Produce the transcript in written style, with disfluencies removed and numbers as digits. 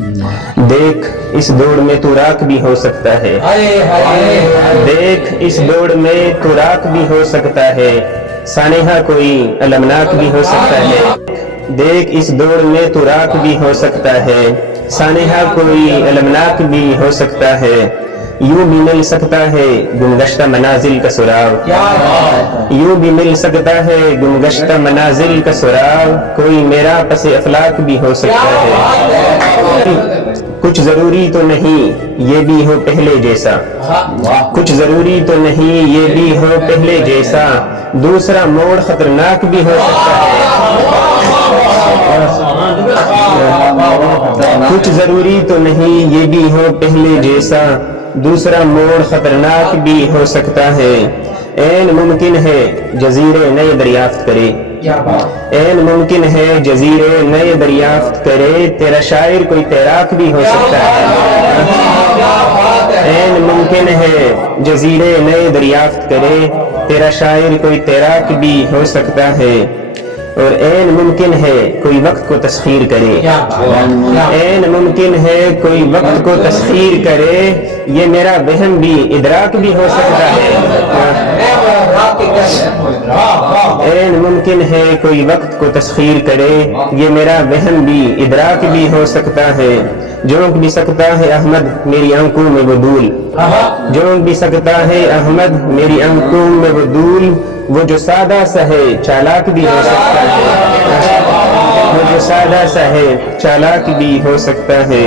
دیکھ اس دوڑ میں تو راک بھی ہو سکتا ہے، دیکھ اس دوڑ میں تو راک بھی ہو سکتا ہے، سانحہ کوئی المناک بھی ہو سکتا ہے، دیکھ اس دوڑ میں تو راک بھی ہو سکتا ہے، سانحہ کوئی المناک بھی ہو سکتا ہے، یوں بھی مل سکتا ہے گمگشتہ منازل کا سراغ، یوں بھی مل سکتا ہے گمگشتہ منازل کا سراغ، کوئی میرا پس افلاک بھی ہو سکتا ہے، کچھ ضروری تو نہیں یہ بھی ہو پہلے جیسا، کچھ ضروری تو نہیں یہ بھی ہو پہلے جیسا، دوسرا موڑ خطرناک بھی ہو سکتا ہے، کچھ ضروری تو نہیں یہ بھی ہو پہلے جیسا، دوسرا موڑ خطرناک بھی ہو سکتا ہے، عین ممکن ہے جزیرے نئے دریافت کرے، عین ممکن ہے جزیرے نئے دریافت کرے، تیرا شاعر کوئی تیراک بھی ہو سکتا ہے، عین ممکن ہے جزیرے نئے دریافت کرے، تیرا شاعر کوئی تیراک بھی ہو سکتا ہے، اور عین ممکن ہے کوئی وقت کو تسخیر کرے، عین ممکن ہے کوئی وقت کو تسخیر کرے، یہ میرا وہم بھی ادراک بھی ہو سکتا ہے، عین ممکن ہے کوئی وقت کو تسخیر کرے، یہ میرا وہم بھی ادراک بھی ہو سکتا ہے، جھونک بھی سکتا ہے احمد میری آنکھوں میں وہ دھول، جھونک بھی سکتا ہے احمد میری آنکھوں میں وہ دھول، وہ جو سادہ سا ہے چالاک بھی ہو سکتا ہے، وہ جو سادہ سا ہے چالاک بھی ہو سکتا ہے،